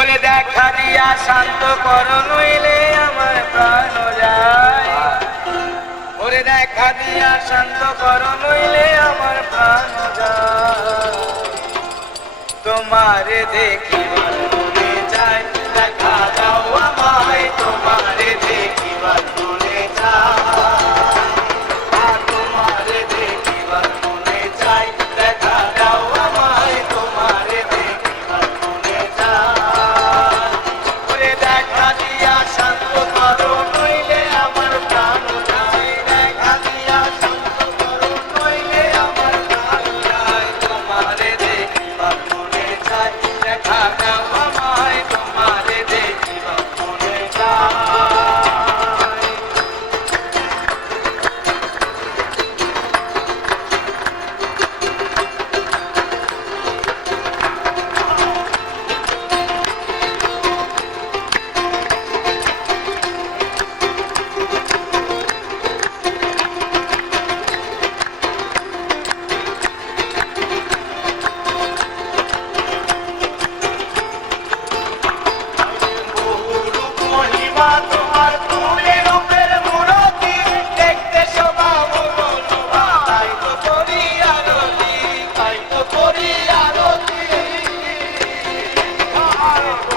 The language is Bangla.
বলে দেখা দিয়া শান্ত করো নইলে আমার প্রাণ যায়। ওরে দেখা দিয়া শান্ত করো নইলে আমার প্রাণ যায়। তোমারে দেখিবার মনে যায়, দেখা দাও আমায় তোমারে দেখিবার মনে যায়। তোমারে দেখিবার মনে যায়, দেখা দাও আমায় তোমারে দেখিবার মনে যায়। ওরে দেখা দিয়া শান্ত করো নইলে আমার প্রাণ যায়। দেখা দিয়া শান্ত করো নইলে আমার প্রাণ যায়। তোমারে দেখিবার মনে যায়, দেখা দাও আমায় তোমারে দেখিবার মনে যায়। বহুরূপ মহিমা তোমার, তুমি রূপের মূরতি, দেখতে শোভা মনোলোভা, তাই তো করি আরতি, তাই তো করি আরতি। বহুরূপ